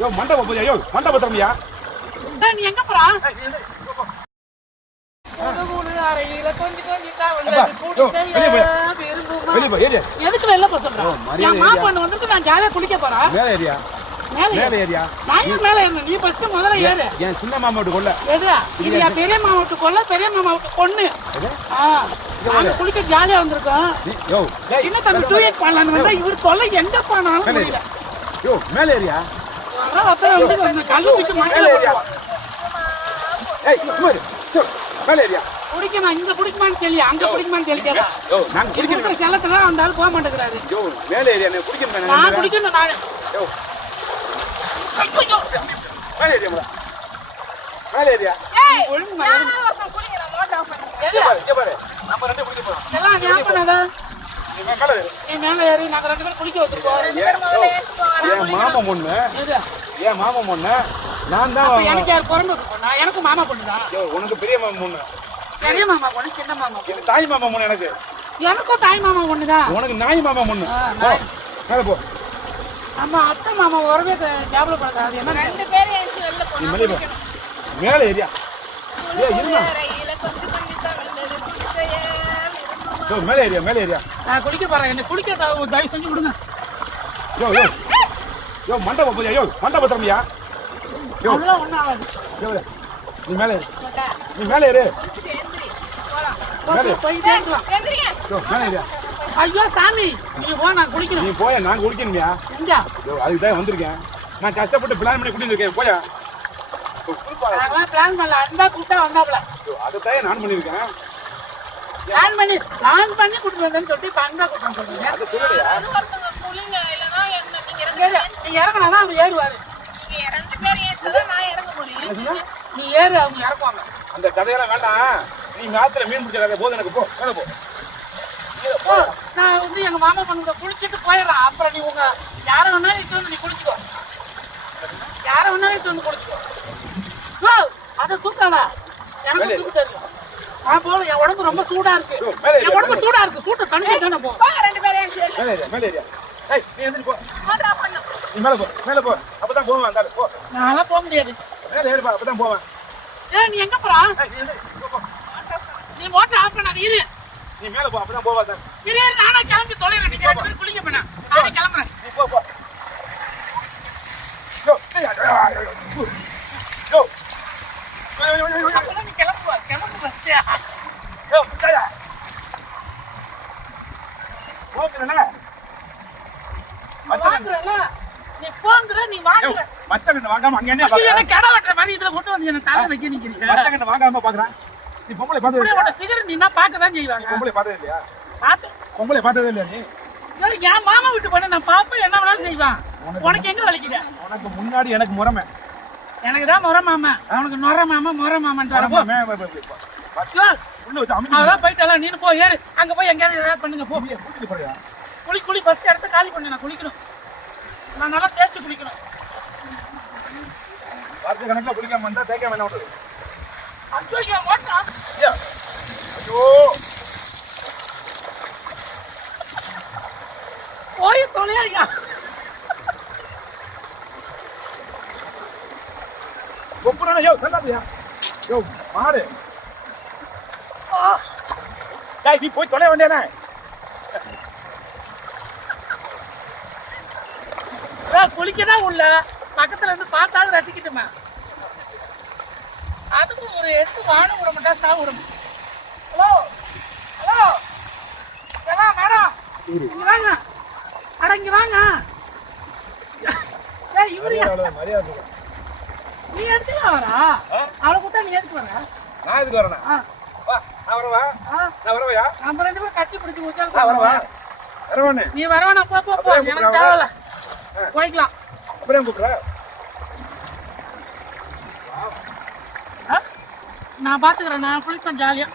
யோ மண்டபம் போய் யோ மண்டபம் தரமியா நீ எங்க போறா? எதுக்கு வெளில போக சொல்றேன்? என் மாப்பண்ணு வந்துட்டு நான் ஜாலியா குளிக்க போறேன். மேல ஏரியா மேல ஏரியா நான் ஏன் மேல ஏறணும்? நீ ஃபர்ஸ்ட் முதல்ல ஏறு. என் சின்ன மாமா வீட்டு கொல்ல எது? இது என் பெரிய மாமா வீட்டு கொல்ல, பெரிய மாமா வீட்டு பொண்ணு. நாங்க குளிக்க ஜாலியா வந்திருக்கோம். யோ சின்ன தம்பி டூயட் பண்ணலான்னு வந்தா இவர் கொல்ல எங்க போனாலும் முடியல. யோ மேல ஏரியா கல்லு விட்டு மேல ஏரியா. ஏய் குமார் மேல ஏரியா குடிக்குமா? இங்க குடிக்குமான்னு தெரியல, அங்க குடிக்குமான்னு தெரியல. யோ நாங்க குடிக்கிற செல்லத்துல வந்தாலும் போக மாட்டேங்கிறாரு. யோ மேல ஏரியா நான் குடிக்கணும். நான் குடிக்கணும். நான் யோ மேல ஏரியா மேல ஏரியா. ஏய் ஒழுங்கு நான் ஒருத்தன் குடிக்கிறேன். மோட்டர் ஆஃப் பண்ணு. இங்க பாரு நம்ம ரெண்டு குடிக்க போறோம். எல்லாம் நீ ஆஃப் பண்ணாத. நீ மேல ஏறு. நீ மேல ஏறி நாங்க ரெண்டு பேரும் குளிக்க வச்சிருக்கோம். ரெண்டு பேரும் முதல்ல ஏறிச்சுக்கோங்க. என் மாமா பொண்ணு என் மாமா பொண்ணு நான் தான். எனக்கு யார் பிறந்து பொண்ணா? எனக்கு மாமா பொண்ணுதான். யோ உனக்கு பெரிய மாமா பொண்ணு. பெரிய மாமா பொண்ணு, சின்ன மாமா பொண்ணு. எனக்கு தாய் மாமா பொண்ணு. எனக்கும் தாய் மாமா பொண்ணுதான். உனக்கு நாய் மாமா பொண்ணு. மேல போ. ஆமா அத்தை மாமா ஒருவே டேபிள் பண்ணாது. என்ன ரெண்டு பேரும் ஏஞ்சி வெளில போனா மேல போ. மேல ஏரியா. ஏய் இருமா. யோ மேல ஏரியா மேல ஏரியா. நான் குளிக்க போறேன். என்ன குளிக்க தயவு செஞ்சு விடுங்க. யோ யோ யோ மண்டபம் போய் யோ மண்டபம் தரமியா. யோ அதெல்லாம் ஒண்ணும் ஆகாது. யோ நீ மேல ஏறு. நீ மேல ஏறு. போயிட்டே இருக்கலாம். யோ மேல ஏரியா. ஐயோ சாமி நீ போ, நான் குளிக்கணும். நீ போய நான் குளிக்கணுமியா. எங்க? யோ அதுக்கு தான் வந்திருக்கேன். நான் கஷ்டப்பட்டு பிளான் பண்ணி குடிச்சிருக்கேன். போயா நான் பிளான் பண்ணல. அன்பா கூப்பிட்டா வந்தாப்ல. அதை தான் நான் பண்ணியிருக்கேன். பிளான் பண்ணி கூட்டிட்டு வந்தேன்னு சொல்லிட்டு இப்ப அன்பா கூப்பிட்டு சொல்றீங்க. அது சொல்லலையா. நீங்க இறங்கினா அவர் ஏறுவாரு. நீ ஏறு, அவங்க இறக்குவாங்க. அந்த கதையெல்லாம் வேண்டாம். நீ ஆத்துல மீன் பிடிச்ச போது எனக்கு போ மேல போ. நான் வந்து எங்க மாமா பண்ண குளிச்சுட்டு போயிடுறேன். அப்புறம் நீ உங்க யார வேணாலும் இட்டு வந்து நீ குளிச்சுக்கோ. யார வேணாலும் இட்டு வந்து குளிச்சுக்கோ. அதை தூக்காதா? எனக்கு தூக்கு தெரியும். நான் போல என் உடம்பு ரொம்ப சூடா இருக்கு. என் உடம்பு சூடா இருக்கு. சூட்டை தனிச்சு தானே போ. ரெண்டு பேரும் மேல ஏரியா மேல ஏரியா. ஏய் நீ எந்திரி போ. நீ மேல போ மேல போ. அப்பதான் போவேன். அந்த போ. நான்லாம் போக முடியாது. மேல ஏறுப்பா அப்பதான் போவேன். ஏய் நீ எங்க போறா? நீ எந்திரி போ. நீ மோட்டர் ஆஃப் பண்ணாத. இரு. நீ மேல போ அப்பதான் போவா சார். இரு நானா கிளம்பி தொலைறேன். நீ ரெண்டு பேரும் குளிக்க போனா. நானே கிளம்புறேன். நீ போ போ. யோ யோ அப்பதான் நீ கிளம்புவா. கிளம்பு ஃபர்ஸ்ட். யோ முட்டாயா போங்கறனே. வாங்குறல. நீ போங்கற நீ வாங்குற. மச்சகண்ட வாங்காம அங்க என்ன இது என்ன கடை வெட்டற மாதிரி இதுல கொண்டு வந்து என்ன தலை வைக்க நிக்கிறீங்க. மச்சகண்ட வாங்காம பாக்குறேன். நீ பொம்பளை பார்த்ததே இல்லையா? உங்களோட ஃபிகர் நீனா பார்க்க தான் செய்வாங்க. பொம்பளை பார்த்ததே இல்லையா? பாத்து பொம்பளை பார்த்ததே இல்லையா நீ? ஏய் என் மாமா வீட்டு பொண்ணு நான் பாப்பேன். என்ன வேணாலும் செய்வான். உனக்கு எங்க வலிக்குது? உனக்கு முன்னாடி எனக்கு முறமே. எனக்கு தான் முறை மாமா. அவனுக்கு நொற மாமா முறை மாமான்னு வரப்போ உள்ள வச்சு அமுக்கி அதான் போயிட்டலாம். நீனு போ ஏறு. அங்க போய் எங்கயாவது ஏதாவது பண்ணுங்க போ. குளிச்சிட்டு போறியா? குளி பஸ் எடுத்து காலி பண்ணு. நான் குளிக்கணும். நான் நல்லா தேய்ச்சி குளிக்கணும். வார்த்தை கணக்குல குளிக்காம வந்தா தேய்க்காம என்ன விடுறது? ஐயோ மாட்டா. ஐயோ போய் தொலையா. கொப்புறானே. யோ சொல்லாதயா. யோ மாடு. டேய் நீ போய் தொலை வேண்டியதானே. குளிக்கதான் உள்ள பக்கத்துல இருந்து பார்த்தாலும் ரசிக்கட்டுமா? அதுக்கு ஒரு எட்டு வானம் விட மாட்டா சாவு விட மாட்டா. ஹலோ ஹலோ எல்லாம் மேடம் இங்க வாங்க. அட இங்க வாங்க. ஏய் இவரு மரியாதை நீ எடுத்துக்க வரா? அவளை கூட்டா நீ எதுக்கு வர? நான் எதுக்கு வரேனா? வா நான் வரவா? நான் வரவையா? நம்ம ரெண்டு பேரும் கட்டி பிடிச்சி ஊச்சால் வரவா? வரவனே. நீ வரவனா போ போ போ. எனக்கு தேவையில்ல. போய்க்கலாம். அப்புறம் கூப்பிடுற. நான் பாத்துக்கிறேன். நான் குளிப்பேன் ஜாலியா.